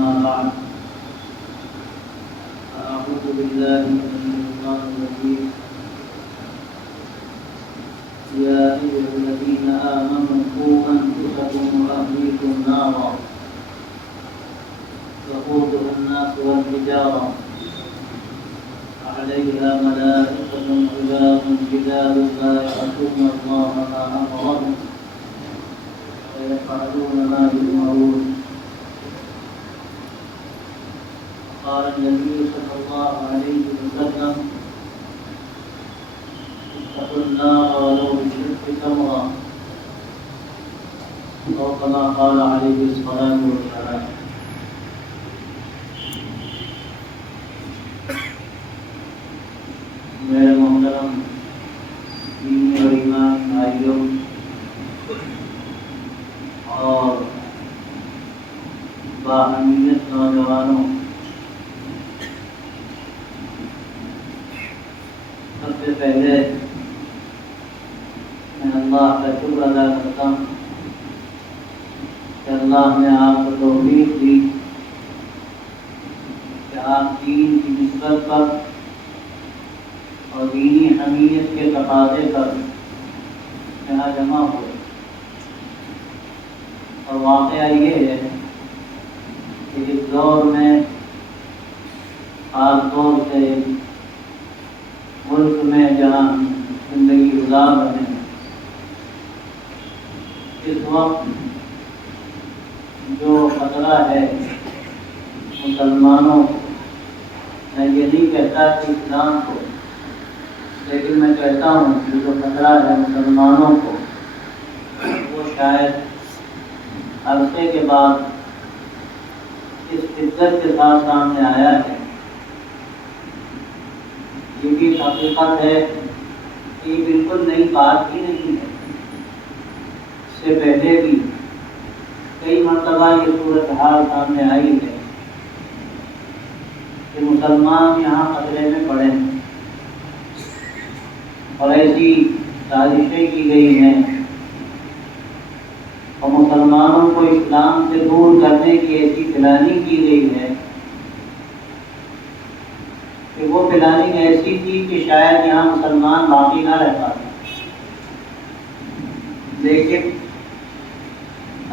أما بعد فأعوذ بالله من الشيطان الرجيم. يا أيها الذين آمنوا قوا أنفسكم وأهليكم نارا وقودها الناس والحجارة عليها ملائكة غلاظ شداد لا يعصون الله ما أمرهم ويفعلون ما يؤمرون. قال النبي صلى الله عليه وسلم: اتقوا النار ولو بشق تمرة، أو كما قال عليه الصلاة والسلام. میرے محترم دینی اور ایمان بھائیوں اور باہمیت نوجوانوں، سب سے پہلے میں اللہ کا شکر ادا کرتا ہوں کہ اللہ نے آپ کو توفیق دی کہ آپ دین کی نسبت پر اور دینی حمیت کے تقاضے پر یہاں جمع ہوئے. اور واقعہ یہ ہے کہ اس دور میں خاص طور سے ملک میں جہاں زندگی گزار رہے ہیں، اس وقت جو خطرہ ہے مسلمانوں کو، میں یہ نہیں کہتا کہ اسلام کو، لیکن میں کہتا ہوں کہ جو خطرہ ہے مسلمانوں کو، وہ شاید عرصے کے بعد اس شدت کے ساتھ سامنے آیا ہے. یہ بھی حقیقت ہے کہ یہ بالکل نئی بات ہی نہیں ہے. اس سے پہلے بھی کئی مرتبہ یہ صورتحال سامنے آئی ہے کہ مسلمان یہاں خطرے میں پڑے ہیں اور ایسی سازشیں کی گئی ہیں اور مسلمانوں کو اسلام سے دور کرنے کی ایسی پلاننگ کی گئی ہے کہ وہ پلاننگ ایسی تھی کہ شاید یہاں مسلمان باقی نہ رہ پاتے. لیکن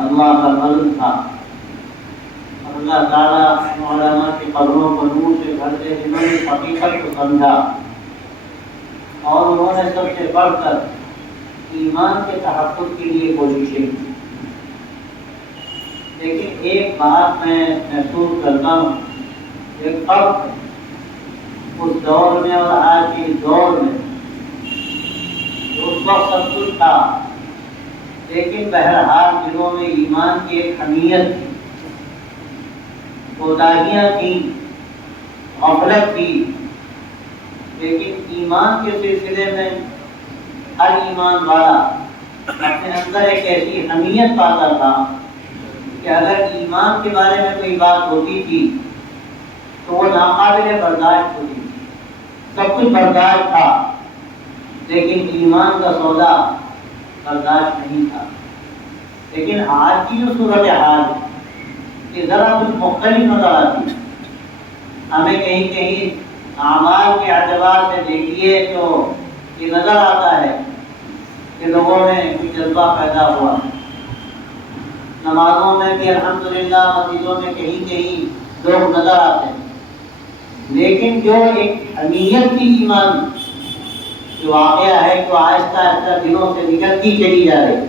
اللہ کا فضل تھا اور اللہ تعالیٰ علماء کی قبروں کو نور سے بھر دے جنہوں نے حقیقت کو سمجھا اور انہوں نے سب سے بڑھ کر ایمان کے تحفظ کے لیے کوششیں کی. لیکن ایک بات میں محسوس کرتا ہوں، ایک فرق اس دور میں اور آج کے دور میں. اس وقت سب کچھ تھا لیکن بہرحال دلوں میں ایمان کی ایک حمیت تھی، کوتاہیاں تھیں، غفلت تھی. لیکن ایمان کے سلسلے میں ہر ایمان والا اپنے اندر ایک ایسی حمیت پاتا تھا کہ اگر ایمان کے بارے میں کوئی بات ہوتی تھی تو وہ ناقابل برداشت ہوتی تھی. سب کچھ برداشت تھا لیکن ایمان کا سودا برداشت نہیں تھا. لیکن آج کی جو صورتحال ہے یہ ذرا کچھ مختلف نظر آتی ہے. ہمیں کہیں کہیں اعمال کے اعتبار سے دیکھیے تو یہ نظر آتا ہے کہ لوگوں میں کوئی جذبہ پیدا ہوا. نمازوں میں بھی الحمدللہ، مسجدوں میں کہیں کہیں لوگ نظر آتے ہیں. لیکن جو ایک حمیت کی ایمان جو واقعہ ہے کہ آہستہ آہستہ دلوں سے نکلتی چلی جا رہی ہے.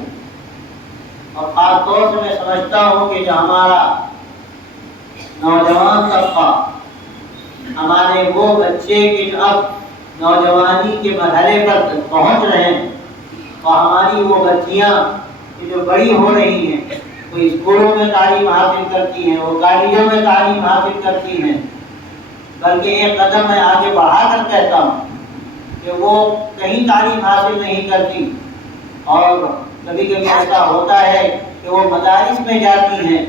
اور خاص طور سے میں سمجھتا ہوں کہ جو ہمارا نوجوان طبقہ، ہمارے وہ بچے کہ جو اب نوجوانی کے مرحلے پر پہنچ رہے ہیں اور ہماری وہ بچیاں کہ جو بڑی ہو رہی ہیں، وہ اسکولوں میں تعلیم حاصل کرتی ہیں، وہ کالجوں میں تعلیم حاصل کرتی ہیں. بلکہ ایک قدم میں آگے بڑھا کر کہتا ہوں کہ وہ کہیں تعلیم حاصل نہیں کرتی اور کبھی کبھی ایسا ہوتا ہے کہ وہ مدارس میں جاتی ہیں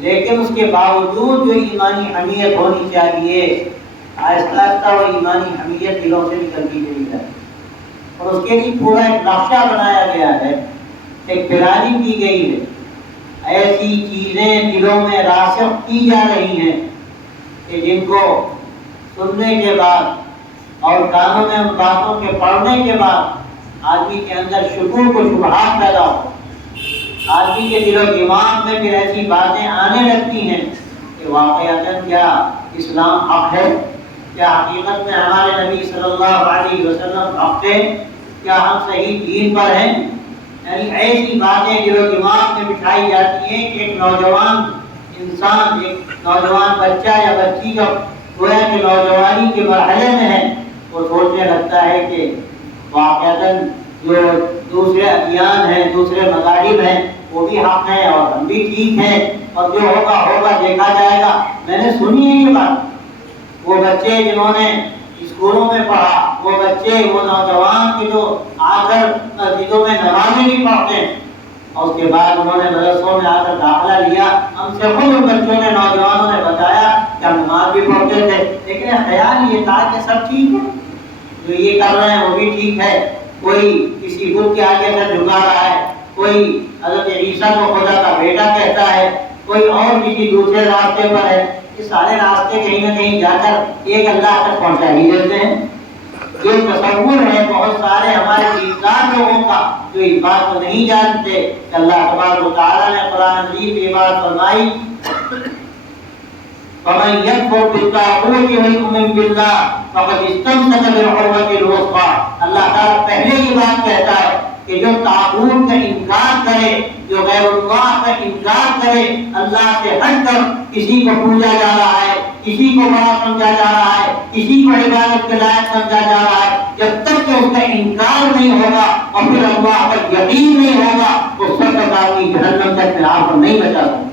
لیکن اس کے باوجود جو ایمانی حمیت ہونی چاہیے آہستہ آہستہ وہ ایمانی حمیت دلوں سے نکلتی چلی جاتی. اور اس کے لیے پورا ایک نقشہ بنایا گیا ہے، ایک پلاننگ کی گئی ہے. ایسی چیزیں دلوں میں راسخ کی جا رہی ہیں کہ جن کو سننے کے بعد اور کانوں میں ان باتوں کے پڑھنے کے بعد آدمی کے اندر شکوک و شبہات پیدا ہو، آدمی کے دل و دماغ میں پھر ایسی باتیں آنے لگتی ہیں کہ واقعتاً کیا اسلام حق ہے؟ کیا حقیقت میں ہمارے نبی صلی اللہ علیہ وسلم حق ہے؟ کیا ہم صحیح دین پر ہیں؟ یعنی ایسی باتیں دل و دماغ میں بٹھائی جاتی ہیں کہ ایک نوجوان انسان، ایک نوجوان بچہ یا بچی کا گویا کہ نوجوانی کے مرحلے میں ہے، وہ سوچنے لگتا ہے کہ واقعتاً جو دوسرے ادیان ہیں، دوسرے مذاہب ہیں، وہ بھی حق ہیں اور ہم بھی ٹھیک ہیں، اور جو ہوگا ہوگا دیکھا جائے گا۔ میں نے سنی ہے یہ بات، وہ بچے جنہوں نے اسکولوں میں پڑھا، وہ بچے، وہ نوجوان کے جو آ کر مسجدوں میں نمازیں بھی پڑھتے ہیں اور اس کے بعد انہوں نے مدرسوں میں آ کر داخلہ لیا، ہم سے خود ان بچوں نے، نوجوانوں نے بتایا کہ ہم نماز بھی پڑھتے تھے، لیکن خیال یہ تھا کہ سب ٹھیک ہے، جو یہ کر رہے ہیں وہ بھی ٹھیک ہے، کوئی کسی بت کے آگے سے جھکا رہا ہے، کوئی حضرت عیسیٰ کو خدا کا بیٹا کہتا ہے، کوئی اور کسی دوسرے راستے پر ہے۔ یہ سارے راستے کہیں نہ کہیں جا کر ایک اللہ تک پہنچا ہی دیتے ہیں۔ یہ تصور ہے بہت سارے ہمارے دیندار لوگوں کا، جو اس بات کو نہیں جانتے کہ اللہ تبارک و تعالیٰ نے قرآن مجید میں یہ بات فرمائی، فَمَن يَكْفُرْ بِالطَّاغُوتِ وَيُؤْمِن بِاللَّهِ فَقَدِ اسْتَمْسَكَ بِالْعُرْوَةِ الْوُثْقَىٰ۔ اللہ تعالیٰ پہلے یہ بات کہتا ہے کہ جو طاغوت کا انکار کرے، جو غیر اللہ کا انکار کرے، اللہ سے ہٹ کر کسی کو پوجا جا رہا ہے، کسی کو بڑا سمجھا جا رہا ہے، کسی کو عبادت کے لائق سمجھا جا رہا ہے، جب تک کہ اس کا انکار نہیں ہوگا اور پھر اللہ پر یقین نہیں ہوگا، اس وقت آدمی جہنم سے اپنے آپ کو نہیں بچا سکتا۔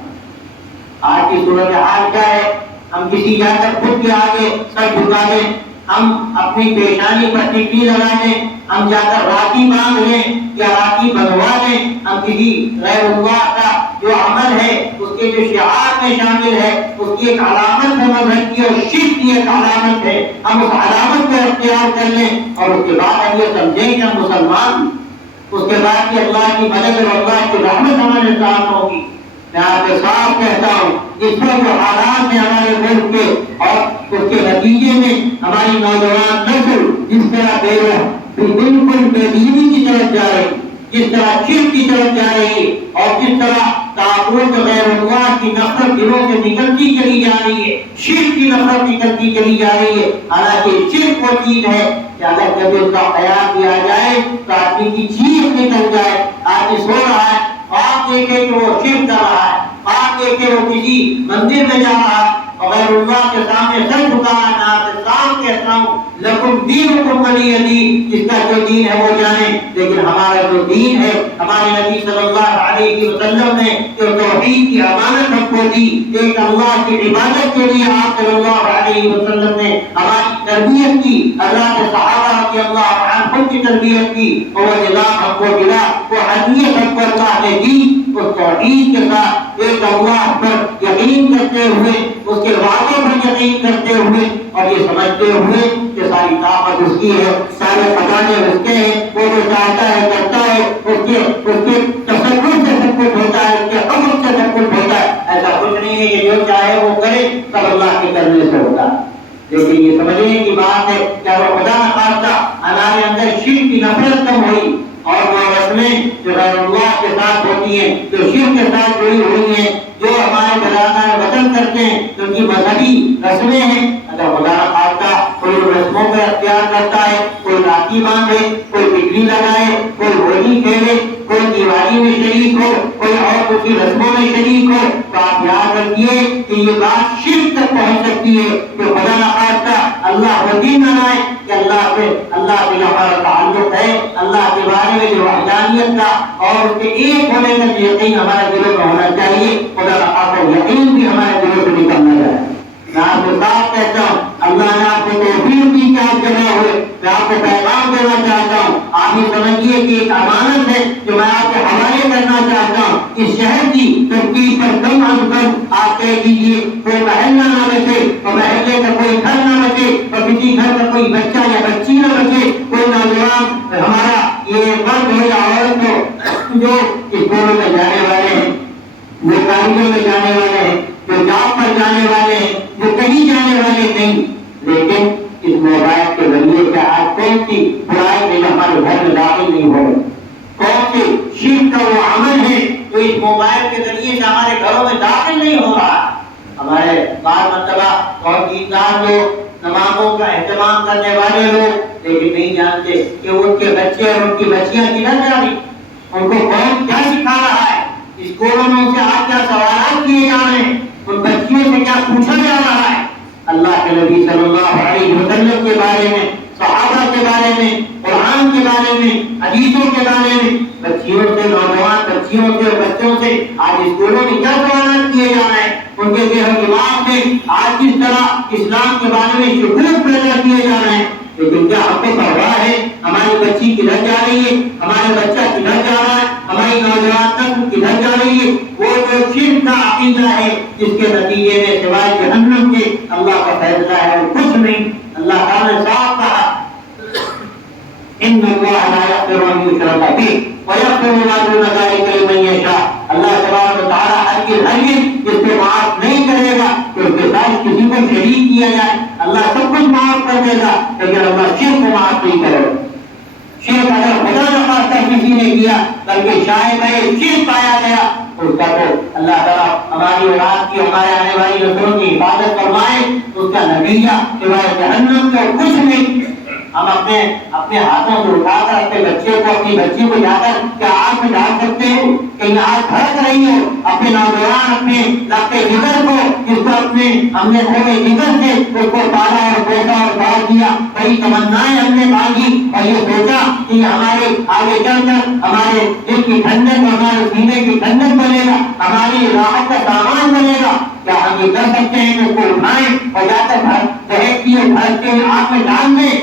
آج کی صورتحال کیا ہے؟ ہم کسی جا کر خود کے آگے سر جھکا دیں، ہم اپنی پیشانی پر ٹیکری لگا دیں، ہم جا کر راکھی باندھ لیں یا راکھی بنوا دیں، ہم کسی غیر اللہ کا جو عمل ہے، اس کے جو شعار میں شامل ہے، اس کی ایک علامت ہے مذہب کی اور شرک کی ایک علامت ہے، ہم اس علامت کو اختیار کر لیں اور اس کے بعد ہم یہ سمجھیں کہ ہم مسلمان، اس کے بعد کہ اللہ کی مدد اور اللہ کی رحمت ہمارے ساتھ ہوگی۔ میں آپ کے صاف کہتا ہوں، اس پر جو حالات ہیں ہمارے ملک کے اور اس کے نتیجے میں ہماری نوجوان نسل جس طرح بالکل بے دینی کی طرف جا رہی، جس طرح شرک کی طرف جا رہی اور جس طرح طاغوت غیر اللہ کی نفرت دلوں سے نکلتی چلی جا رہی ہے، شرک کی نفرت نکلتی چلی جا رہی ہے۔ حالانکہ شرک وہ چیز ہے کہ اگر کبھی اس کا خیال کیا جائے تو آدمی کی چیخ نکل جائے، آدمی سو رہا ہے، آپ دیکھیں کہ وہ شرک کر رہا ہے، آپ دیکھیں وہ کسی مندر میں جا رہا ہے اور غیر اللہ کے سامنے سر جھکا رہا ہے۔ میں آپ سے صاف کہتا ہوں، لکم دینکم ولی دین، جس کا جو دین ہے وہ جانے، لیکن ہمارا جو دین ہے، ہمارے نبی صلی اللہ علیہ وسلم نے جو توحید کی امانت ہم کو دی، ایک اللہ کی عبادت کے لیے آپ صلی اللہ علیہ وسلم نے ہماری تربیت کی، اللہ کے صحابہ رضی اللہ عنہم کی تربیت کی، اور وہ نظام ہم کو ملا، وہ حنیت ہم کو اللہ نے دی، اس توحید کے ساتھ ایک اللہ پر یقین کرتے ہوئے، اس کے وعدوں پر یقین کرتے ہوئے اور یہ سمجھتے ہوئے کہ ساری طاقت اس کی ہے، سارے خزانے اس کے ہیں، وہ جو چاہتا ہے کرتا ہے، اس کے تصرف سے سب کچھ ہوتا ہے، اس کے حکم سے سب کچھ ہوتا ہے۔ ایسا کچھ نہیں ہے کہ جو چاہے وہ کرے، سب اللہ کے کرنے سے ہوتا ہے۔ لیکن یہ سمجھنے کی بات ہے کہ اگر خدا نہ خواستہ ہمارے اندر شرک کی نفرت کم ہوئی اور وہ رسمیں جو غیر اللہ کے ساتھ ہوتی ہیں، جو شرک کے ساتھ جڑی ہوئی ہیں، جو ہمارے بلادہ وطن کرتے ہیں، جو کی مذہبی رسمیں ہیں، اگر خدا نہ خواستہ کوئی رسموں کا اختیار کرتا ہے، کوئی راکھی باندھے، کوئی ٹکری لگائے، کوئی ہولی کھیلے، کوئی دیوالی میں شریک ہو، کوئی اور کسی رسموں میں شریک ہو، تو آپ یاد رکھیے کہ یہ بات شرک تک پہنچ سکتی ہے کہ خدا نہ خواستہ اللہ کو دین بنائے کہ اللہ سے ہمارا تعلق ہے، اللہ کے بارے میں جو وحدانیت کا اور اس کے ایک ہونے کا یقین ہمارے دلوں میں ہونا چاہیے، خدا نہ خواستہ یقین بھی ہمارے دلوں سے نکلنا چاہیے۔ میں آپ کو صاف کہتا ہوں، اللہ نے آپ کو توفیق دی کہ آپ جمع ہوئے، میں آپ کو پیغام دینا چاہتا ہوں، آپ یہ سمجھیے کہ ایک امانت ہے جو میں آپ کے حوالے کرنا چاہتا ہوں۔ اس شہر کی ترقی پر کم از کم آپ کہہ دیجیے کوئی محلہ نہ بچے اور محلے کا کوئی گھر نہ بچے اور کسی گھر کا کوئی بچہ یا بچی نہ بچے، کوئی نوجوان ہمارا یہ مرد ہو یا عورت ہو جو اسکولوں میں جانے والے ہیں، جانے والے ہیں، جو کہیں جانے والے نہیں، لیکن اس موبائل کے ذریعے سے آج کون سی برائی میں ہمارے گھر میں داخل نہیں ہو رہی، کون سے شرک کا وہ عمل ہے جو اس موبائل کے ذریعے سے ہمارے گھروں میں داخل نہیں ہو رہا۔ ہمارے بعض مرتبہ اور دیندار لوگ، نمازوں کا اہتمام کرنے والے لوگ، لیکن نہیں جانتے کہ ان کے بچے اور ان کی بچیاں کدھر جا رہی، ان کو کون کیا سکھا رہا ہے، اسکولوں میں ان سے آج کیا سوالات کیے جا رہے ہیں، ان بچیوں سے کیا پوچھا جا رہا ہے۔ اللہ کے نبی صلی اللہ علیہ وسلم کے بارے میں، صحابہ کے بارے میں، قرآن کے بارے میں، حدیثوں کے بارے میں بچیوں سے، نوجوان بچیوں سے اور بچوں سے آج اسکولوں میں کیا سوالات کیے جا رہے ہیں، ان کے ذہن دماغ میں آج کس طرح اسلام کے بارے میں شکوک پیدا کیے جا رہے ہیں۔ لیکن کیا ہم کو پرواہ ہے ہماری بچی کدھر جا رہی ہے، ہمارا بچہ کدھر جا رہا ہے، ہماری نوجوان نسل کدھر جا رہی ہے؟ وہ جو شرک کا عقیدہ ہے جس کے نتیجے میں سوائے جہنم کے اللہ کا فیصلہ ہے اور کچھ نہیں۔ اللہ تعالیٰ نے صاف کہا ان اللہ لا یغفر ان یشرک به ویغفر ما دون ذلک لمن یشاء۔ اللہ تبارک و تعالیٰ ہرگز اس کو معاف نہیں کرے گا کہ اس کے ساتھ کسی کو شریک کیا جائے۔ اللہ سب کچھ معاف کر دے گا لیکن اللہ شرک کو معاف نہیں کرے گا۔ شرک اگر خدا نہ خواستہ کسی نے کیا بلکہ شاید شرک پایا گیا اس کا تو اللہ تعالیٰ ہماری اولاد کی، ہمارے آنے والی نسلوں کی حفاظت فرمائے، اس کا نتیجہ سوائے جہنم کے کچھ نہیں۔ ہم اپنے ہاتھوں سے اٹھا کر اپنے بچے کو، اپنی بچی کو جا کر کیا آگ میں ڈال سکتے ہیں؟ کہیں آگ بھڑک رہی ہو، اپنے نوجوان، اپنے لگتے جگر کو، جس کو اپنے ہم نے تھوڑے جگر سے اس کو پالا اور پوسا اور پال دیا، بڑی تمنائیں ہم نے مانگی اور یہ سوچا کہ ہمارے آگے چل کر ہمارے دل کی ٹھنڈک، ہمارے سینے کی ٹھنڈک بنے گا، ہماری راحت کا سامان بنے گا۔ کیا ہم یہ کر سکتے ہیں کہ اس کو اٹھائیں اور جا کر بہت کے آگ میں ڈال دیں؟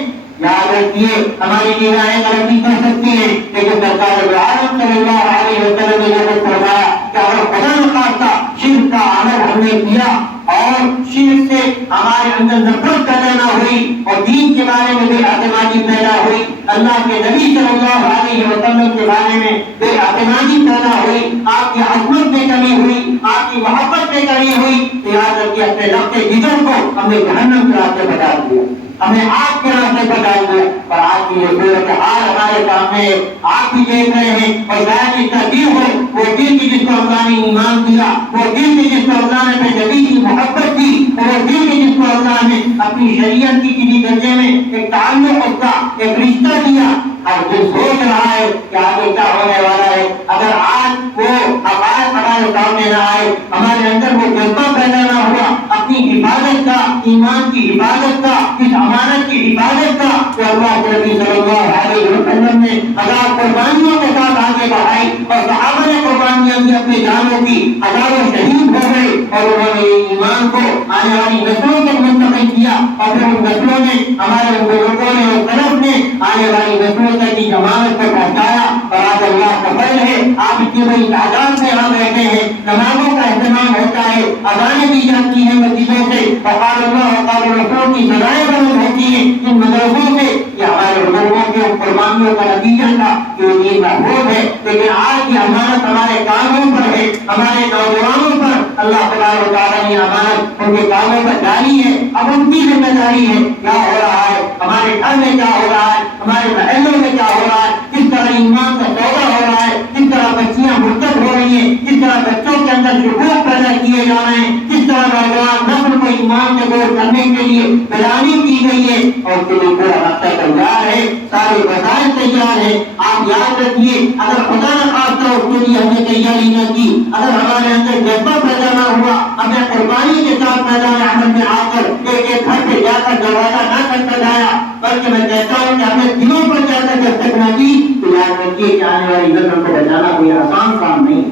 یاد رکھیے ہماری نگاہیں غلطی کر سکتی ہیں، لیکن سرکار دو عالم صلی اللہ علیہ وسلم نے یہ فرمایا کہ اگر خدا نخواستہ شرک کا عمل ہم نے کیا اور شرک سے ہمارے اندر نفرت پیدا نہ ہوئی اور دین کے بارے میں بے اعتمادی پیدا ہوئی، اللہ کے نبی صلی اللہ علیہ وسلم کے بارے میں بے اعتمادی پیدا ہوئی، آپ کی عظمت میں کمی ہوئی، آپ کی محبت میں کمی ہوئی، تو یاد رکھیے اپنے لگتے جگر کو ہم نے جہنم کے راستے بتا دیا، ہمیں آگ کے راستے پر ڈال دیا۔ اور آج کی یہ صورت حال ہمارے سامنے ہے، آپ بھی دیکھ رہے ہیں، اور شاید اس کا دل ہو، وہ دل کی جس کو اللہ نے ایمان دیا، وہ دل کی جس کو اللہ نے اپنے نبی کی محبت دی، اور وہ دل کی جس کو اللہ نے اپنی شریعت کی کسی درجے میں ایک تعلق، اس کا ایک رشتہ دیا، ہر دل سوچ رہا ہے کہ آگے کیا ہونے والا ہے۔ اگر آج وہ حقائق ہمارے سامنے نہ آئے، ہمارے اندر وہ جذبہ پیدا نہ ہوا اپنی حفاظت کا، ایمان کی حفاظت کا، اس امانت کی حفاظت کا، تو اللہ کے نبی صلی اللہ علیہ وسلم نے ہزار قربانیوں کے ساتھ آگے بڑھائی اور صحابہ نے قربانیاں دی اپنی جانوں کی، ہزاروں شہید ہو گئے اور انہوں نے ایمان کو آنے والی نسلوں تک منتقل کیا، اور پھر ان نسلوں نے، ہمارے ان بزرگوں نے اور سلف نے آنے والی نسلوں تک کی ضمانت کو پہنچایا۔ اور آج اللہ کا فضل ہے، آپ اتنی بڑی تعداد سے یہاں بیٹھے ہیں، نمازوں کا اہتمام ہوتا ہے، اذانیں دی جاتی ہیں مسجدوں سے، وقال اللہ وقال رسول کی سزائیں بلند ہوتی ہیں ان مدرسوں سے، یہ ہمارے بزرگوں کے قربانیوں کا نتیجہ تھا کہ وہ دین محفوظ ہے۔ لیکن آج کی امانت ہمارے کاموں پر ہے، ہمارے نوجوانوں پر اللہ تبارک و تعالیٰ نے امانت ان کے کاموں پر جاری ہے۔ اب ان کی ذمہ داری ہے کیا ہو رہا ہے ہمارے گھر میں، کیا ہو رہا ہے ہمارے محلوں میں، کیا ہو رہا ہے، کس طرح ایمان کا سودا ہو رہا ہے، کس طرح بچیاں مرتد ہو رہی ہیں، کس طرح بچوں کے اندر شکوک پیدا کیے جا رہے ہیں، کس طرح نوجوان نسل کو ایمان سے دور کرنے کے لیے پلاننگ کی گئی ہے، اور اس کے لیے پورا رابطہ تیار ہے، سارے وسائل تیار ہے۔ آپ یاد رکھیے اگر خدا نہ خواستہ اس کے لیے ہم نے تیاری نہ کی، اگر ہمارے اندر جذبہ پیدا نہ ہوا، ہمیں قربانی کے ساتھ میدان عمل میں آ کر ایک گھر پہ جا کر دروازہ نہ کھٹکھٹایا، بلکہ میں کہتا ہوں کہ ہمیں دلوں پر جا کر جب تک نہ کی، تو یاد رکھیے کہ آنے والی نسل کو بچانا کوئی آسان کام نہیں۔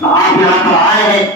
تو آپ یہاں پر آئے ہیں،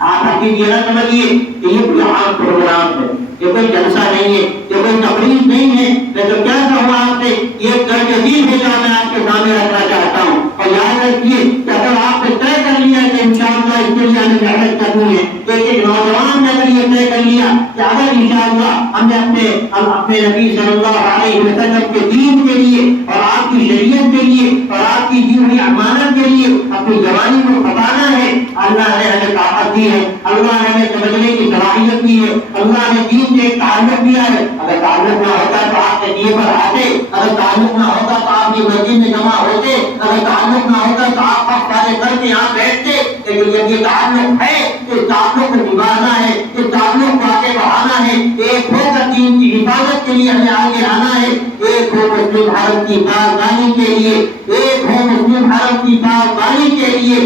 آپ حقیقت یہ نہ سمجھیے کہ یہ کوئی عام پروگرام ہے، یہ کوئی جلسہ نہیں ہے، یہ کوئی تقریب نہیں ہے۔ میں تو کیا کہوں آپ سے، یہ درج ذیل ہے جو میں آپ کے سامنے رکھنا چاہتا ہوں۔ اور یاد رکھیے کہ اگر آپ نے طے کر لیا کہ انشاءاللہ اس کے لیے ہمیں محنت کرنی ہے، لیکن نوجوان نے اگر یہ طے طے کر لیا کہ اگر انشاءاللہ ہم نے اپنے نبی صلی اللہ علیہ وسلم کے دین کے لیے اور آپ کی شریعت کے لیے اور آپ کی دی ہوئی امانت کے لیے اپنی جوانی کو پھٹانا ہے، اللہ نے ہمیں طاقت دی ہے، اللہ نے ہمیں سمجھنے کی صلاحیت دی ہے، اللہ نے دین سے ایک تعلق دیا ہے۔ اگر تعلق نہ ہوتا تو آپ کے دیے پر آتے، اگر تعلق نہ ہوتا تو آپ کی مسجد میں جمع ہوتے، اگر تعلق نہ ہوتا تو آپ وقت والے کر کے یہاں بیٹھتے۔ لیکن جب یہ تعلق ہے، اس تعلق کو نبھانا ہے، اس تعلق کو آگے بڑھانا ہے، ایک ہو کر دین کی حفاظت کے لیے ہمیں آگے آنا ہے، ایک ہو مسلم بھارت کی پاسداری کے لیے، ایک ہو مسلم بھارت کی پاسداری کے لیے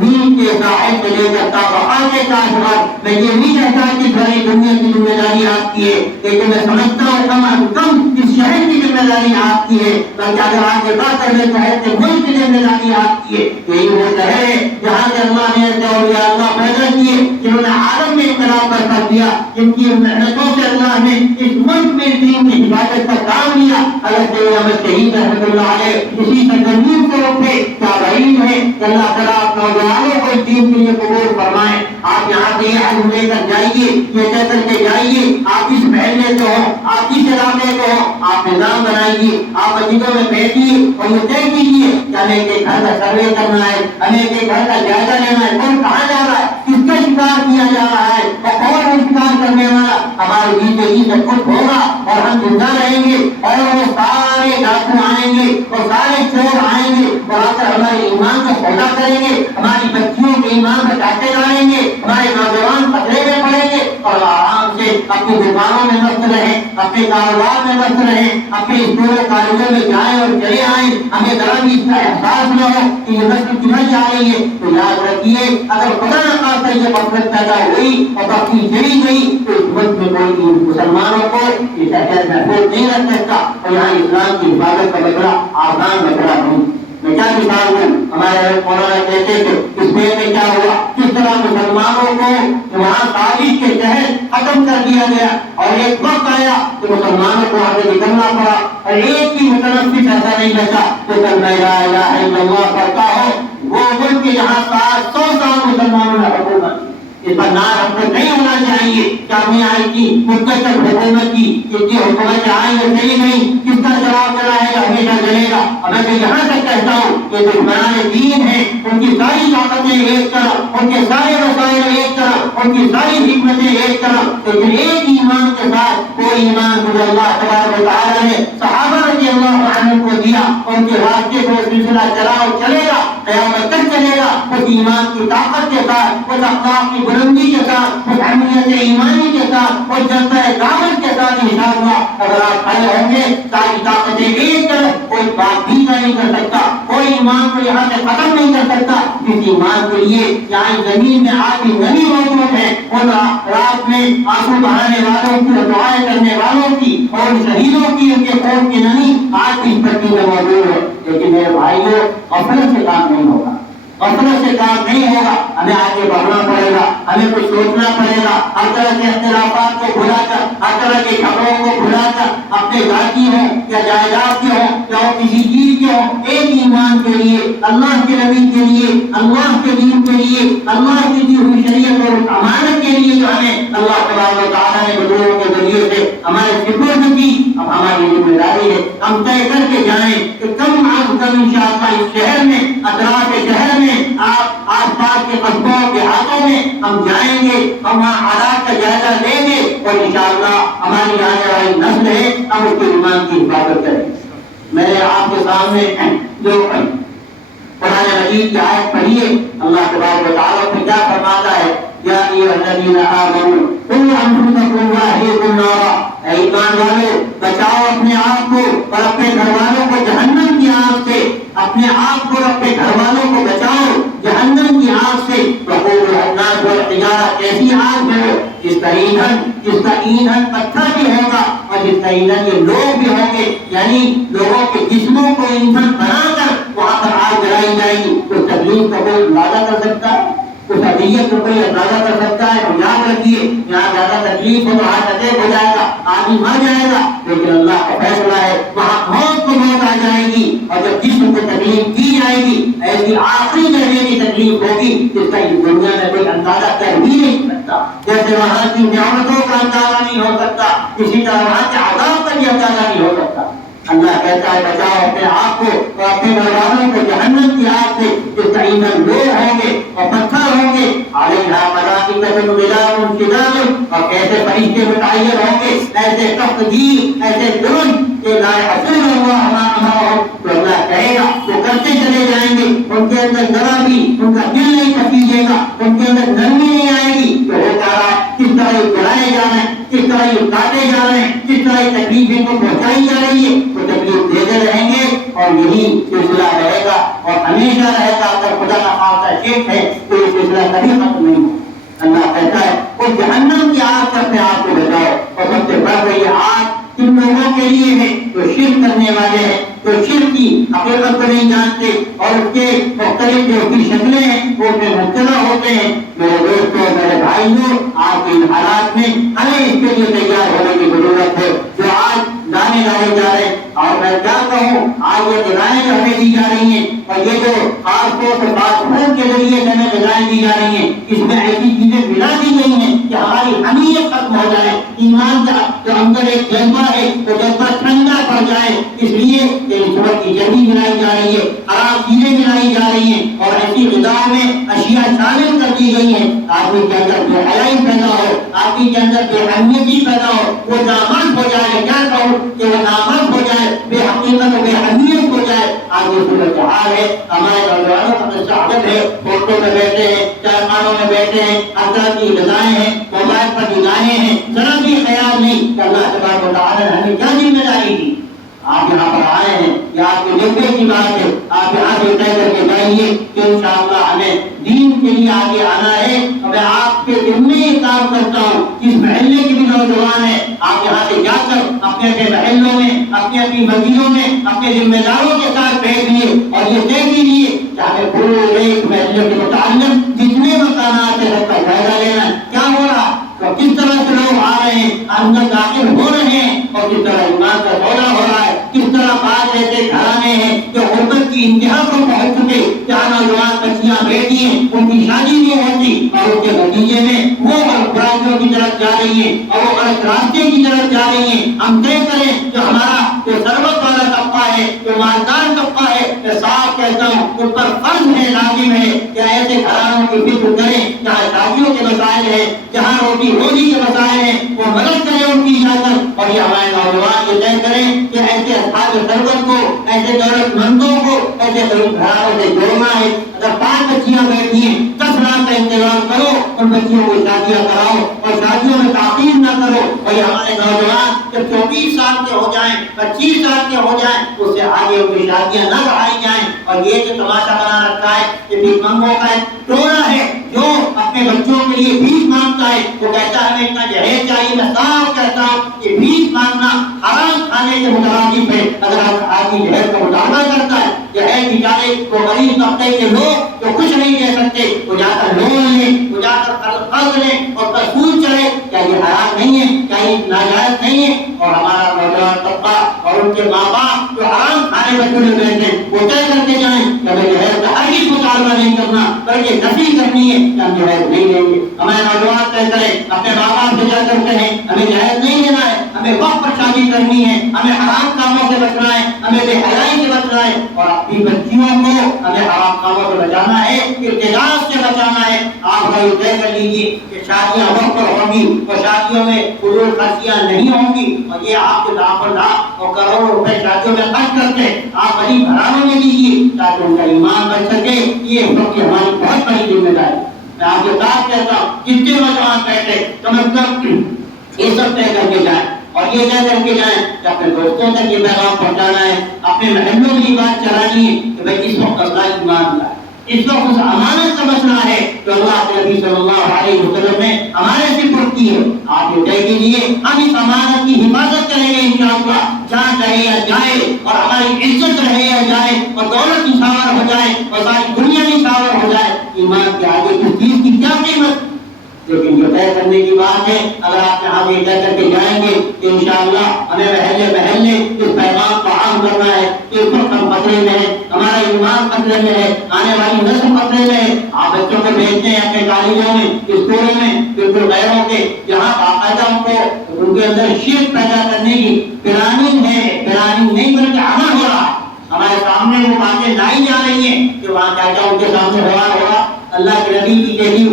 نیل کے ساحل سے لے کر تابقہ کے کاشغر۔ میں یہ نہیں کہتا کہ ساری دنیا کی ذمہ داری آپ کی ہے، لیکن میں سمجھتا ہوں کم از کم اس شہر کی ذمہ داری آپ کی ہے، بلکہ اگر آپ کے بات کرنے شہر کے ملک کی ذمہ داری آپ کی ہے۔ یہی وہ شہر ہے جہاں سے اللہ نے اولیاء اللہ پیدا کیے، جنہوں نے عالم میں انقلاب برپا کیا، جن کی محنتوں سے اللہ نے اس ملک میں دین کی حفاظت کا کام لیا۔ حضرت احمد شہید رحمۃ اللہ علیہ اسی سرزمین سے اٹھے، کیا بعید ہے کہ اللہ تعالیٰ آپ نوجوانوں کو اس دین کے لیے قبول فرمائے۔ آپ یہاں سے یہ عزم لے کر جائیے، یہ طے کر کے جائیے، آپ اس محلے سے ہو، آپ اس علاقے سے ہو، آپ نظام بنائیے، آپ مسجدوں میں بیٹھیے اور یہ طے کیجیے کہ ہمیں ایک گھر کا سروے کرنا ہے، ہمیں ایک گھر کا جائزہ لینا ہے، کون کہاں جا رہا ہے، کس کا شکار کیا جا رہا ہے اور کون ہے شکار کرنے والا۔ ہمارے زندگی سب کچھ ہوگا اور ہم زندہ رہیں گے، اور وہ سارے ڈاکو آئیں گے اور سارے چور آئیں گے اور آ کر ہمارے ایمان کا سودا کریں گے، ہماری بچیوں کے ایمان کا ڈاکے ڈالیں گے، ہمارے نوجوان خطرے میں پڑیں گے، اور آرام سے اپنی دکانوں میں مست رہیں، اپنے کاروبار میں مست رہیں، اپنے اسکولوں کالجوں میں جائیں اور چلے آئیں۔ ہمیں ذرا بھی اس کا احساس نہ ہو کہ یہ نسل کدھر جا رہی ہے۔ تو یاد رکھیے، اگر خدا نہ خاصہ یہ غفلت پیدا ہوئی اور باقی چلی گئی تو اس ملک میں کوئی مسلمانوں کو یہ شہر محفوظ نہیں رکھ سکتا، اور یہاں اسلام کی حفاظت کا مسئلہ آسان مسئلہ نہیں۔ میں کیا مثال دوں، ہمارے مولانا کہتے تھے اس میں کیا ہوا، کس طرح مسلمانوں کو وہاں تاریخ کے تحت ختم کر دیا گیا، اور ایک وقت آیا کہ مسلمانوں کو آگے نکلنا پڑا، اور ایک ہی متنفس ایسا نہیں بچا تو کلمہ لا الہ الا اللہ پڑھتا ہو۔ وہ ملک جہاں 700 سال مسلمانوں نے حکومت، اس پر نام ہم کو نہیں ہونا چاہیے کہ ہمیں آئی کی مستقل حکومت کی، کتنی حکومت آئیں گے صحیح نہیں، کس کا جواب چلا ہے گا، ہمیشہ چلے گا۔ اور میں یہاں تک کہتا ہوں کہ دشمنان دین ہیں، ان کی ساری طاقتیں ایک طرف، ان کے سارے وسائل ایک طرف، ان کی ساری حکمتیں ایک طرف، لیکن ایک ایمان کے ساتھ کوئی ایمان جو اللہ تبارک و تعالیٰ نے صحابہ رضی اللہ عنہم کو دیا، ان کے راستے کو سلسلہ چلا اور چلے گا، قیامت تک چلے گا، اس ایمان کی طاقت کے ساتھ، اس اخلاق کی بلندی کے ساتھ، اس اہمیت ایمانی کے ساتھ، اس جذبہ دعوت کے ساتھ انشاءاللہ اگر آپ کھڑے ہوں گے، ساری طاقتیں ایک طرف، کوئی بات بھی نہیں کر سکتا، کوئی ایمان کو یہاں سے ختم نہیں کر سکتا۔ جس ایمان کے لیے یہاں زمین میں آج بھی نمی موجود ہے، ان رات میں آنسو بہانے والوں کی اور دعائیں کرنے والوں کی اور شہیدوں کی ان کے خون کی نمی آج بھی اس دھرتی میں موجود ہے۔ لیکن میرے بھائیوں، غفلت سے کام نہیں ہوگا، غفلت سے کام نہیں ہوگا، ہمیں آگے بڑھنا پڑے گا، ہمیں کچھ سوچنا پڑے گا، ہر طرح کے اختلافات کو بھلا کر، ہر طرح کے جھگڑوں کو بھلا کر، اپنے ذاتی ہوں یا جائیداد کے ہوں یا کسی چیز کے ہوں، ایک ایمان کے لیے، اللہ کے نبی کے لیے، اللہ کے دین کے لیے، اللہ کی دی ہوئی شریعت اور امانت کے لیے جو ہمیں اللہ تبارک و تعالیٰ نے بزرگوں کے ذریعے سے ہمارے سپرد کی، اب ہماری ذمہ داری ہے ہم طے کر کے جائیں کہ کم از کم انشاءاللہ اس شہر میں، اطراف شہر میں، آپ آس پاس کے قصبوں کے ہاتھوں میں ہم جائیں گے، ہم وہاں حالات کا جائزہ لیں گے، اور انشاءاللہ ہماری آنے والی نسل ہے ہم اس کے ایمان کی حفاظت کریں۔ میں نے آپ کے سامنے جو قرآن مجید کی آیت پڑھی ہے، اللہ تبارک و تعالیٰ کو کیا فرماتا ہے، یا ایھا الذین آمنوا قوا انفسکم واہلیکم نارا، اے ایمان والو بچاؤ اپنے آپ کو اور اپنے گھر والوں کو جہنم کی آگ سے، اپنے آپ کو اور اپنے گھر والوں کو بچاؤ جہنم کی آگ سے۔ وقودها الناس والحجارہ، ایسی آگ ہے جس کا ایندھن پتھر بھی ہوگا اور جس کا ایندھن یہ لوگ بھی ہوں گے، یعنی لوگوں کے جسموں کو ایندھن بنا کر وہاں پر آگ جلائی جائے گی۔ تو تکلیف کا کوئی اندازہ کر سکتا ہے؟ اس اذیت کو کوئی اندازہ کر سکتا ہے؟ تو یاد رکھیے یہاں زیادہ تکلیف ہو تو ہارٹ اٹیک ہو جائے گا، آدمی مر جائے گا، لیکن اللہ کا فیصلہ ہے وہاں موت کو موت آ جائے گی، اور جب جسم کو تکلیف دی جائے گی ایسی آخری درجے کی تکلیف ہوگی جس کا اس دنیا میں کوئی اندازہ کر بھی نہیں سکتا۔ جیسے وہاں کی نعمتوں کا اندازہ نہیں ہو سکتا، اسی طرح وہاں کے عذاب کا بھی اندازہ نہیں ہو سکتا۔ اللہ کہتا ہے بچاؤ اپنے آپ کو اور اپنے گھروالوں کو جہنم کی آگ سے جس کا ایندھن لوگ ہوں گے اور پتھر ہوں گے، علیہا ملائکۃ غلاظ شداد، اور کیسے فرشتے متعین ہوں گے، ایسے تقدیر، ایسے درست کہ لا یعصون اللہ ما امرهم، تو اللہ کہے گا وہ کرتے چلے جائیں گے، ان کے اندر ذرا بھی ان کا دل نہیں پھسیجے گا، ان کے اندر نرمی نہیں آئے گی کہ وہ کہہ رہا ہے کس طرح یہ جلائے جا رہے ہیں، کس طرح یہ کاٹے جا رہے ہیں، کس طرح یہ تکلیف ان کو پہنچائی جا رہی ہے، وہ تکلیف دیتے رہیں گے اور یہی سلسلہ رہے گا اور ہمیشہ رہے گا۔ اگر خدا نہ خواستہ شرک ہے تو یہ سلسلہ کبھی ختم نہیں ہوگا۔ اللہ کہتا ہے وہ جہنم کی آگ سے اپنے آپ کو بچاؤ، اور سب سے بڑھ رہی آگ تم لوگوں کے لیے ہے جو شرک کرنے والے ہیں، جو شرک کی حقیقت کو نہیں جانتے اور اس کے مختلف جو اس کی شکلیں ہیں وہ اس میں مبتلا ہوتے ہیں۔ میرے دوستوں، میرے بھائیوں، آپ کے ان حالات میں ہمیں اس کے لیے تیار ہونے کی ضرورت ہے۔ جو آج دانے ڈالے جا رہے ہیں، اور میں کیا کہوں، آج یہ غذائیں جو ہمیں دی جا رہی ہیں اور یہ جو خاص طور سے فاسٹ فوڈ کے ذریعے سے ہمیں غذائیں دی جا رہی ہیں، اس میں ایسی چیزیں ملا دی گئی ہیں کہ ہماری حمیت ختم ہو جائے، ایمان کا جو اندر ایک جذبہ ہے وہ جذبہ ٹھنڈا پڑ جائے، اس لیے کہ رشوت کی جڑی ملائی جا رہی ہے، حرام چیزیں ملائی جا رہی ہیں اور ایسی غذاؤں میں اشیاء شامل کر دی گئی ہیں۔ آدمی کے اندر بے حیائی پیدا ہو، آدمی کے اندر بے اہمیتی پیدا ہو، وہ نامرد ہو جائے، کیا کہوں کہ وہ نامرد ہو جائے، بے حقیقت و بے اہمیت ہو جائے۔ آج یہ صورتحال ہے، ہمارے نوجوانوں کا مستقبل ہے، فوٹو میں بیٹھے ہیں، چائے خانوں میں بیٹھے ہیں، ہر طرح کی غذائیں ہیں، موبائل پر نگاہیں ہیں، ذرا بھی خیال نہیں کہ اللہ تبارک و تعالیٰ نے ہمیں کیا ذمہ داری دی۔ آپ یہاں پر آئے ہیں، یہ آپ کے لکھنے کی بات ہے، آپ یہاں سے طے کر کے جائیے کہ انشاءاللہ ہمیں دین کے لیے آگے آنا ہے۔ اور میں آپ کے ذمہ یہ کام کرتا ہوں، جس محلے کے بھی نوجوان ہیں، آپ یہاں سے جا کر اپنے اپنے محلوں میں، اپنی مسجدوں میں اپنے ذمہ داروں کے ساتھ بیٹھ لیے اور یہ طے کیجیے کہ ہمیں پورے ایک محلے کے متعلق جتنے مکانات ہیں سب کا جائزہ لینا ہے، کیا ہو رہا ہے، تو کس طرح سے لوگ آ رہے ہیں، اندر داخل ہو رہے ہیں، اور کس طرح ایمان کا دورہ ہو رہا ہے، کس طرح بعض ایسے گھرانے ہیں جو غربت کی انتہا کو پہنچ چکے، جہاں نوجوان بچیاں بیٹی ہیں ان کی شادی نہیں ہوتی اور اس کے نتیجے میں وہ برائیوں کی طرف جا رہی ہیں اور وہ غلط راستے کی طرف جا رہی ہیں۔ ہم طے کریں جو ہمارا جو ثروت والا طبقہ ہے، جو مالدار طبقہ ہے، میں صاف کہتا ہوں ان پر فرض ہے، لازم ہے کہ ایسے گھرانوں کی فکر کریں جہاں شادیوں کے مسائل ہیں، جہاں روٹی روزی کے مسائل ہیں، وہ مدد کریں ان کی اجازت، اور یہ ہمارے نوجوان یہ طے کریں کہ ایسے اصحاب ثروت کو، ایسے دولت مندوں کو ایسے غریب گھرانوں سے جوڑنا ہے۔ اگر 5 بچیاں بیٹھی ہیں، 10 لاکھ کا انتظام کرو، ان بچیوں کو شادیاں کراؤ اور شادیوں میں تاخیر نہ کرو۔ اور یہ ہمارے نوجوان جب 24 سال کے ہو جائیں، 25 سال کے ہو جائیں، اس سے آگے ان کی شادیاں نہ بڑھائی جائیں۔ اور یہ جو تماشا بنا رکھا ہے یہ بھیک منگوں کا ایک ٹولہ ہے جو اپنے بچوں کے لیے بھیک مانگتا ہے، وہ کہتا ہے ہمیں اتنا جہیز چاہیے۔ میں صاف کہتا ہوں کہ بھیک مانگنا حرام کھانے کے مترادف ہے۔ اگر آدمی جہیز کا مطالبہ کرتا ہے، جہیز بیچارے وہ غریب طبقے کے لوگ جو کچھ نہیں دے سکتے، وہ جا کر لون لیں، وہ جا کر قرض لیں اور سود چڑھے، کیا یہ حرام نہیں ہے؟ کیا یہ ناجائز نہیں ہے؟ اور ہمارا نوجوان طبقہ اور ان کے ماں باپ جو حرام کھانے میں تلے ہوئے ہیں وہ طے کر کے جائیں کہ ہمیں جہیز کا ہرگز مطالبہ نہیں کرنا، بلکہ نفی کرنی ہے کہ ہم جہیز نہیں لیں گے۔ ہمارے نوجوان طے کریں، اپنے ماں باپ سے جا کر کہیں ہمیں جہیز نہیں لینا ہے، ہمیں وقت پر شادی کرنی ہے، ہمیں حرام کاموں سے بچنا ہے، ہمیں بے حیائی سے بچنا ہے، اور اپنی بچیوں کو ہمیں حرام کاموں سے بچانا ہے، ارتداد سے بچانا ہے۔ آپ یہ طے کر لیجیے کہ شادیاں وقت پر ہوں گی اور شادیوں میں فضول خرچیاں نہیں ہوں گی، اور یہ آپ کے لاکھوں لاکھ اور کروڑوں روپے شادیوں میں خرچ کرتے آپ غریب گھرانوں میں دیجیے تاکہ ان کا ایمان بچ سکے۔ یہ سب کی ہماری بہت بڑی ذمہ داری ہے۔ میں آپ کے ساتھ کہتا ہوں جتنے نوجوان بیٹھے کم از کم یہ سب طے کر کے جائیں اور یہ طے کر کے جائیں کہ اپنے دوستوں تک یہ پیغام پہنچانا ہے، اپنے محلوں میں یہ بات چلانی ہے کہ بھائی اس وقت اللہ ایمان لا ہے، اس وقت اس امانت کا مسئلہ ہے جو اللہ کے نبی صلی اللہ علیہ وسلم نے ہمارے سپرد کی ہے۔ آپ یہ طے کیجیے ہم اس امانت کی حفاظت کریں گے انشاءاللہ، جان رہے یا جائے، اور ہماری عزت رہے یا جائے، اور دولت نشاور ہو جائے اور ساری دنیا نشاور ہو جائے، ایمان کے آگے کس چیز کی کیا قیمت؟ لیکن جو طے کرنے کی بات ہے، اگر آپ یہاں سے طے کر کے جائیں گے کہ انشاءاللہ ہمیں محلے محلے اس پیغام کو عام کرنا ہے کہ اس وقت ہم خطرے میں ہے، ہمارا ایمان خطرے میں ہے، آنے والی نسل خطرے میں ہے، آپ بچوں کو بھیجتے ہیں اپنے کالجوں میں، اسکولوں میں، بالکل غیروں کے جہاں باقاعدہ ان کو ان کے اندر شرک پیدا کرنے کی پلاننگ ہے، پلاننگ نہیں بلکہ عمل ہو رہا ہے۔ ہمارے سامنے وہ باتیں لائی جا رہی ہیں کہ وہاں کیا کیا ان کے سامنے سوال ہوگا، اللہ کے نبی کی کیسی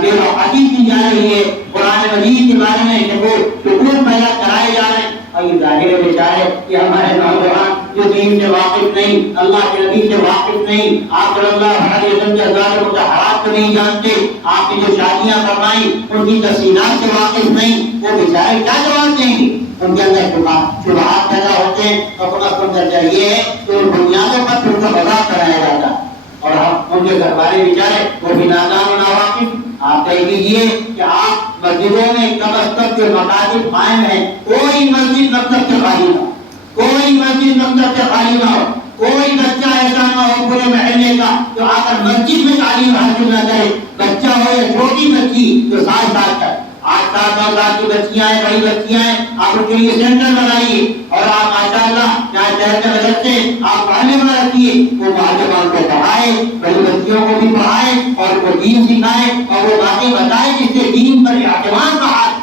بے وقتی کی جا رہی ہے، قرآن مجید کے بارے میں شکور پیدا کرائے جا رہے ہیں، اور یہ ظاہر ہے بیچارے کہ ہمارے نوجوان جو دین سے واقف نہیں، اللہ کے نبی سے واقف نہیں، آپ صلی اللہ علیہ وسلم کے ازواج مطہرات کو نہیں جانتے، آپ کی جو شادیاں فرمائیں ان کی تفصیلات سے واقف نہیں، وہ بیچارے کیا جواب دیں گے؟ ان کے اندر شبہات پیدا ہوتے ہیں، اور کم درجہ یہ ہے کہ ان بنیادوں پر پھر کا مذاق کرایا جاتا ہے، اور ہم ان کے گھر والے بیچارے وہ بھی نادان و ناواقف۔ آپ طے کیجیے کہ آپ مسجدوں میں کم از کم کے مکاتب قائم ہیں، کوئی مسجد مکتب سے خالی نہ ہو، کوئی مسجد مکتب سے خالی نہ ہو، کوئی بچہ ایسا نہ ہو پورے محلے کا جو آ کر مسجد میں تعلیم حاصل نہ کرے، بچہ ہو یا چھوٹی بچی جو 7 سال تک 8 سال 9 سال کی بچیاں ہیں، بڑی بچیاں ہیں، آپ ان کے لیے سینٹر بنائیے، اور آپ ماشاءاللہ جہاں شہر کے مدرسے آپ پڑھنے والا رکھیے، وہ معلمان کو پڑھائے، بڑی بچیوں کو بھی پڑھائے اور ان کو دین سکھائے اور وہ باتیں بتائے جس سے دین پر اعتماد کا حال۔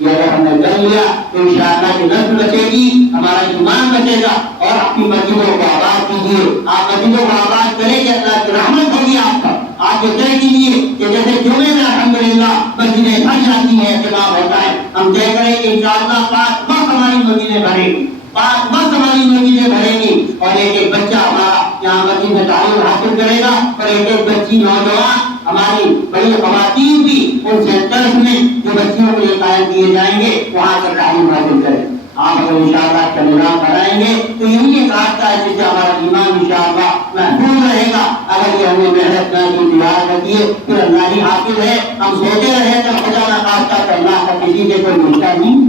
یہ اگر ہم نے کر لیا تو انشاءاللہ کی نسل بچے گی، ہمارا ایمان بچے گا، اور اپنی مسجدوں کو آباد کیجیے۔ آپ مسجدوں کو آباد کریں گے، اللہ کی رحمت ہوگی آپ پر۔ آپ یہ طے کیجیے کہ جیسے جمعے میں الحمدللہ مسجدیں بھر جاتی ہیں، اہتمام ہوتا ہے، ہم طے کریں کہ انشاءاللہ 5 وقت ہماری مسجدیں بھریں گی، 5 وقت ہماری مسجدیں بھریں گی، اور ایک بچہ ہمارا یہاں مسجد میں تعلیم حاصل کرے گا، اور ایک بچی نوجوان ہماری بڑی خواتین بھی ان سینٹرز میں جو بچیوں کے لیے قائم کیے جائیں گے وہاں پر تعلیم حاصل کریں۔ آپ اگر انشاءاللہ کا نظام بنائیں گے تو یہی ایک راستہ ہے جس سے ہمارا ایمان انشاءاللہ محفوظ رہے گا۔ اگر یہ ہم نے محنت نہ کی، تیار نہ کیے، پھر اللہ ہی حافظ ہے، ہم سوچے رہے تو خدا نہ خواستہ کہ اللہ کا کسی سے کوئی رشتہ نہیں،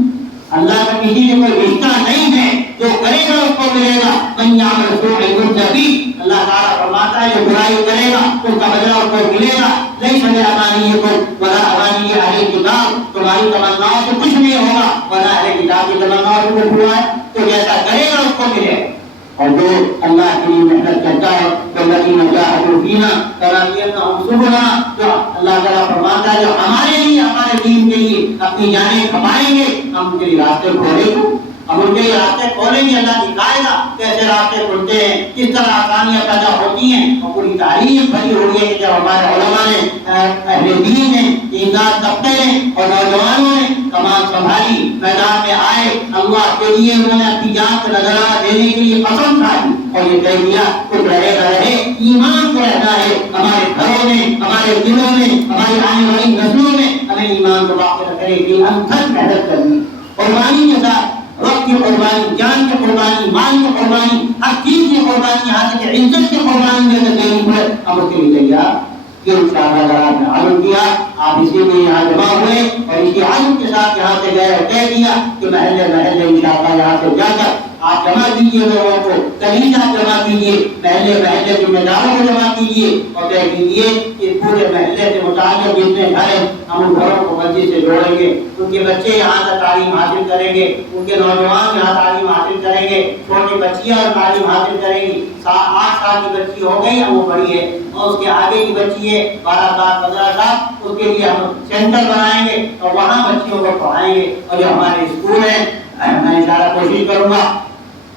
اللہ کا کسی سے کوئی رشتہ نہیں ہے، جو کرے گا اس کو ملے گا۔ من یعمل سوءا یجزا بہ، اللہ تعالیٰ فرماتا ہے جو برائی کرے گا اس کا بدلہ اس کو ملے گا۔ لیس بامانیکم ولا امانی اہل کتاب، تمہاری تمناؤں سے کچھ نہیں ہوگا، ولا اہل کتاب کی تمناؤں سے کچھ ہوا ہے، تو جیسا کرے گا اس کو ملے گا۔ اور جو اللہ کے لیے محنت کرتا ہے تو الذین جاہدوا فینا لنہدینہم سبلنا، جو اللہ تعالیٰ فرماتا ہے جو ہمارے لیے ہمارے دین کے لیے اپنی جانیں کھپائیں گے، ہم ان کے لیے راستے کھولیں گے، ہم ان کے لیے راستے کھولیں گے، اللہ دکھائے گا کیسے راستے کھلتے ہیں، کس طرح آسانیاں پیدا ہوتی ہیں، اور پوری تاریخ بھری ہو رہی ہے کہ جب ہمارے علماء نے، اہل دین نے، دیندار طبقے نے اور نوجوانوں نے کمان سنبھالی، میدان میں آئے، اللہ کے لیے انہوں نے اپنی جان کو نذرانہ دینے کے لیے قسم کھائی اور یہ کہہ دیا کچھ رہے گا رہے، ایمان کو رہنا ہے ہمارے گھروں میں، ہمارے دلوں میں، ہماری آنے والی نسلوں میں، ہمیں ایمان کو باقی رکھنے کے لیے انتھک محنت کرنی، قربانی کے ساتھ، وقت کی قربانی، جان کی قربانی، مال کی قربانی، ہر چیز کی قربانی، یہاں تک کہ عزت کی قربانی اگر دینی ہے ہم اس کے لیے تیار کہ انشاءاللہ اگر آپ نے عزم کیا، آپ اسی لیے یہاں جمع ہوئے اور اسی عزم کے ساتھ یہاں سے گئے اور طے کیا کہ محلے محلے انشاءاللہ یہاں سے جا کر آپ جمع کیجیے لوگوں کو، کلیسا جمع کیجیے، محلے محلے ذمہ داروں کو جمع کیجیے اور طے کیجیے کہ پورے محلے سے متعلق جتنے گھر ہیں ہم ان گھروں کو مسجد سے جوڑیں گے، ان کے بچے یہاں سے تعلیم حاصل کریں گے، ان کے نوجوان یہاں تعلیم حاصل کریں گے، چھوٹی بچیاں تعلیم حاصل کریں گی، 8 سال کی بچی ہو گئی اب وہ بڑی ہے اور اس کے آگے کی بچی ہے 12 سال 15 سال، اس کے لیے ہم سینٹر بنائیں گے اور وہاں بچیوں کو پڑھائیں گے، اور جو ہمارے اسکول ہیں میں انشاءاللہ کوشش کروں گا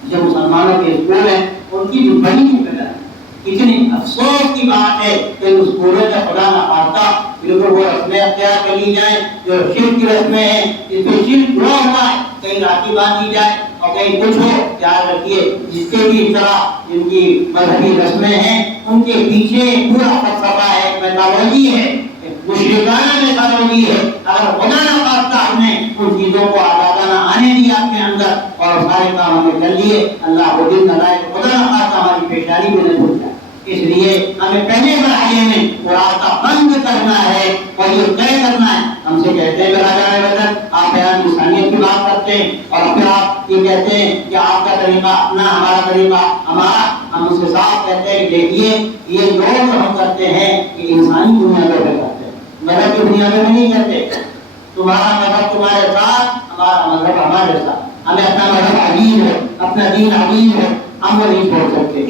جو مسلمانوں کے اسکول ہیں ان کی بھی بڑی فکر ہے۔ اتنی افسوس کی بات ہے کہ ان اسکولوں میں خدا نہ خواستہ بالکل وہ رسمیں اختیار کر لی جائیں جو شرک کی رسمیں ہیں، اس میں شرک جڑا ہوا ہے، کہیں راکھی باندھی جائے اور کہیں کچھ ہو، یاد رکھیے جس کے بھی اس طرح جن کی مذہبی رسمیں ہیں ان کے پیچھے پورا فلسفہ ہے، میتھالوجی ہے، مشرکانہ میتھالوجی ہے۔ اگر خدا نہ خواستہ ہم نے ان چیزوں کو آزادانہ آنے دیا اپنے اندر اور سارے کام ہمیں کر لیے، اللہ کو دل نہ لائے تو خدا نہ خواستہ ہماری پیشانی بھی نہ ٹوٹ جائے۔ اس لیے ہمیں پہلے مرحلے میں وہ راستہ بند کرنا ہے اور یہ طے کرنا ہے۔ ہم سے کہتے ہیں برادران وطن آپ بیان انسانیت کی بات کرتے ہیں اور پھر آپ یہ کہتے ہیں کہ آپ کا طریقہ اپنا، ہمارا طریقہ ہمارا۔ ہم اس کے ساتھ کہتے ہیں کہ دیکھیے یہ جو ہم کرتے ہیں کہ انسانی دنیا کو کرتے ہیں، مذہب کی بنیادوں میں نہیں کرتے. تمہارا مذہب تمہارے ساتھ، ہمارا مذہب ہمارے ساتھ. ہمیں اپنا مذہب عزیز ہے، اپنا دین عزیز ہے، ہم وہ نہیں چھوڑ سکتے.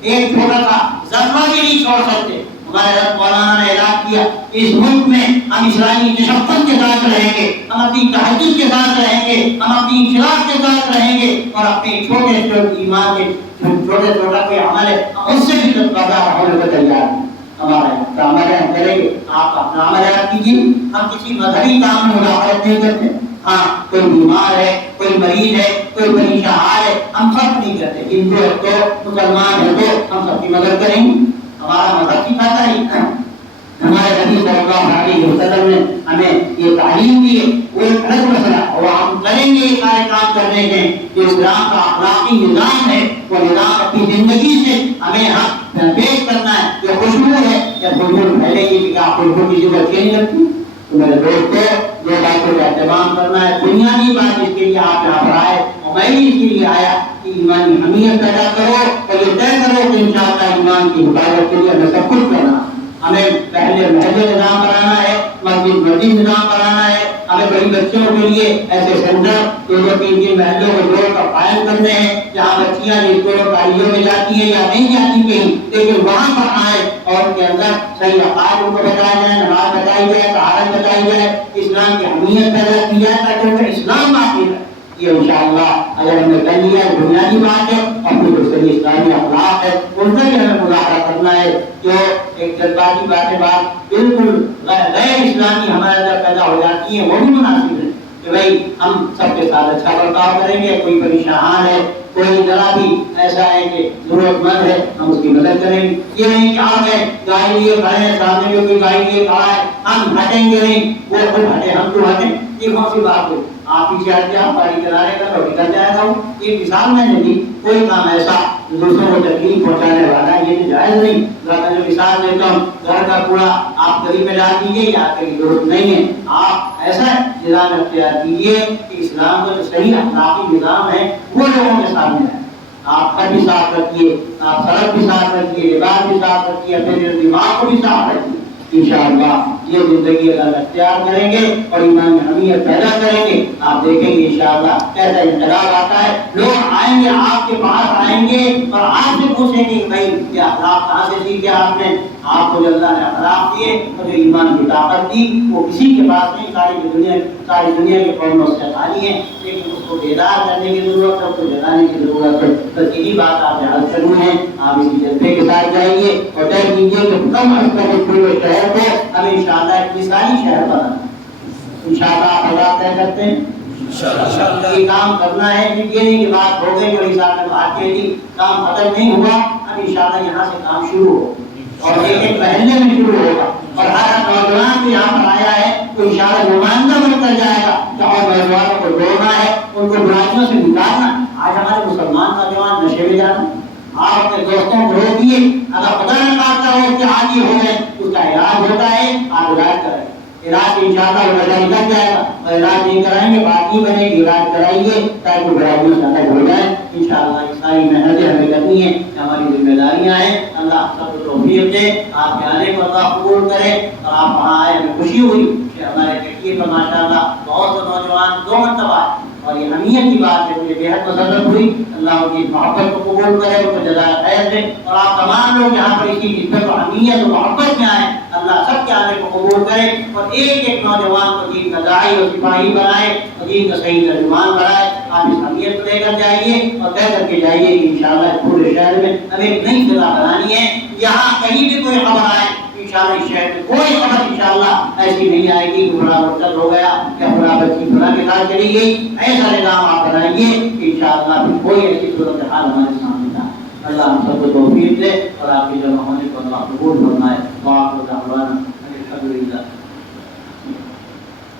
ایک چھوٹا سا ذرہ بھی نہیں چھوڑ سکتے. ہمارے حضرت مولانا نے اعلان کیا اس ملک میں ہم اسلامی تشفت کے ساتھ رہیں گے، ہم اپنی تحجد کے ساتھ رہیں گے، ہم اپنی انخلاف کے ساتھ رہیں گے، اور اپنے چھوٹے چھوٹے ایمان کے چھوٹے چھوٹا کوئی عمل ہے ہم اس سے بھی بازار ہونے کو تیار ہیں. ہمارا عمل ہم کریں گے، آپ اپنا عمل کیجیے. ہم کسی مذہبی کام میں مداخلت نہیں کرتے. ہاں کوئی بیمار ہے، کوئی مریض ہے، کوئی بنی شہار ہے، ہم فرق نہیں کرتے. ہندو ہے تو مسلمان ہے تو ہم سب کی مدد کریں گے. ہمارا مذہب سکھاتا ہے. ہمارے نبی صلی اللہ علیہ وسلم نے ہمیں یہ تعلیم دی ہے. وہ ایک الگ مسئلہ اور ہم کریں گے یہ سارے کام کرنے کے جو اسلام کا اخلاقی نظام ہے وہ نظام اپنی زندگی سے ہمیں پیش کرنا ہے. یہ خوشبو ہے یا خوشبو پھیلے گی کہ آپ خوشبو کی ضرورت نہیں لگتی. تو میرے دوستوں جو باتوں کا اہتمام کرنا ہے بنیادی بات جس کے لیے آپ یہاں پر آئے اور میں بھی اس کے لیے آیا کہ ایمانی حمیت پیدا کرو اور یہ طے کرو کہ انشاءاللہ ایمان کی حفاظت کے لیے ہمیں سب کچھ کرنا. ہمیں پہلے محلے نظام بنانا ہے، مسجد نظام بنانا ہے. ہمیں بڑی بچوں کے لیے ایسے سینٹر دو تین محلوں کو جوڑ کر قائم کرنے ہیں جہاں بچیاں اسکولوں کالجوں میں جاتی ہیں یا نہیں جاتی کہیں، لیکن وہاں پر آئے اور ان کے اندر صحیح عقائد ان کو بتایا جائے، نماز بتائی جائے، طہارت بتائی جائے، اسلام کی اہمیت پیدا کی جائے تاکہ ان کا اسلام باقی رہے. یہ انشاءاللہ اگر ہم نے کر لیا ہے بنیادی بات ہے. اپنی دوسری اسلامی اخلاق ہے ان سے بھی ہمیں مظاہرہ کرنا ہے. جو ایک جذباتی باتیں بات بالکل غیر اسلامی ہمارے اندر پیدا ہو جاتی ہیں وہ بھی مناسب ہے کہ بھائی ہم سب کے ساتھ اچھا برتاؤ کریں گے. کوئی پریشان ہے، کوئی ذرا بھی ایسا ہے کہ ضرورت مند ہے، ہم اس کی مدد کریں گے. یہ نہیں کہ آپ ہیں گاڑی لیے کھڑے ہیں، سامنے میں کوئی گاڑی لیے کھڑا ہے ہم ہٹیں گے نہیں، وہ خود ہٹے ہم تو ہٹیں. یہ کون سی بات ہے؟ آپ پیچھے ہٹ کے آپ گاڑی چلانے کا تو نکل جائے گا. یہ مثال میں نے دی. کوئی کام ایسا دوسروں کو تکلیف پہنچانے والا یہ تو جائز نہیں. میں جو مثال دیتا ہوں گھر کا کوڑا آپ گلی میں ڈال دیجیے یا آپ کی ضرورت نہیں ہے. آپ ایسا نظام اختیار کیجیے کہ اسلام کا جو صحیح اخلاقی نظام ہے وہ لوگوں کے سامنے ہے. آپ گھر بھی صاف رکھیے، آپ سڑک بھی صاف رکھیے، لباس بھی صاف رکھیے، اپنے دماغ کو بھی صاف رکھیے. انشاءاللہ یہ زندگی اگر اختیار کریں گے اور ایمان میں حمیت پیدا کریں گے آپ دیکھیں گے انشاءاللہ کیسا انقلاب آتا ہے. لوگ آئیں گے آپ کے پاس آئیں گے اور آپ سے پوچھیں گے کہ بھائی یہ اخلاق کہاں سے سیکھے آپ نے؟ آپ کو جو اللہ نے اخلاق دیے اور جو ایمان کی طاقت دی وہ کسی کے پاس نہیں. ساری دنیا کے قوموں سے خالی ہے، لیکن اس کو بیدار کرنے کی ضرورت ہے، اس کو جگانے کی ضرورت ہے. بس یہی بات آپ یاد کرنی ہے. آپ اسی جذبے کے ساتھ جائیے اور طے کیجیے کہ کم از کم پورے شہر کو ہمیں انشاءاللہ ایک مثالی شہر بنانا. انشاءاللہ آپ حضرات طے کرتے ہیں یہ کام کرنا ہے. یہ نہیں کہ بات ہو گئی اور حساب میں بات کہہ دی کام ختم نہیں ہوا. اب انشاءاللہ یہاں سے کام شروع ہو اور ایک ایک محلے میں شروع ہوگا اور ہر نوجوان بھی یہاں پر آیا ہے تو انشاءاللہ نمائندہ بن کر جائے گا کہ اور نوجوانوں کو جوڑنا ہے، ان کو برائیوں سے نکالنا. آج ہمارے مسلمان نوجوان نشے میں جانا. آپ اپنے دوستوں کو روکیے، اگر خدا نہ خواستہ ہو کہ عادی ہو گئے اس کا علاج ہوتا ہے. آپ علاج کریں، علاج انشاءاللہ وہ نشہ نکل جائے گا. اور علاج نہیں کرائیں گے بات نہیں بنے گی. علاج کرائیے تاکہ برائیوں سے الگ ہو جائے. انشاءاللہ یہ ساری محنتیں ہمیں کرنی ہیں، ہماری ذمہ داریاں ہیں. اللہ سب کو توفیق دے، آپ کے آنے کو اللہ قبول کرے. اور آپ وہاں آئے ہمیں خوشی ہوئی کہ ہمارے کٹیے پر ماشاءاللہ بہت سے نوجوان 2 مرتبہ اور یہ اہمیت کی بات ہے. مجھے بے حد مسرت ہوئی. اللہ کی محبت کو قبول کرے، ان کو جزائے خیر دے. اور آپ تمام لوگ یہاں پر اسی نسبت و اہمیت و محبت میں آئے. اللہ سب کے آنے کو قبول کرے اور ایک ایک نوجوان کو دین کا داعی اور سپاہی بنائے اور دین کا صحیح ترجمان بنائے. آپ اس اہمیت کو لے کر جائیے اور طے کر کے جائیے کہ انشاءاللہ پورے شہر میں ہمیں ایک نئی فضا بنانی ہے. یہاں کہیں بھی کوئی خبر آئے انشاءاللہ اس شہر میں کوئی خبر انشاءاللہ ایسی نہیں آئے گی کہ بڑا مرتد ہو گیا یا بڑا بچی بڑا کے ساتھ چلی گئی. ایسا نظام آپ بنائیے کہ انشاءاللہ پھر کوئی ایسی صورتحال ہمارے سامنے نہ. اللہ ہم سب کو توفیق دے اور آپ کے جمع ہونے کو اللہ قبول فرمائے. وآخر دعوانا الحمدللہ.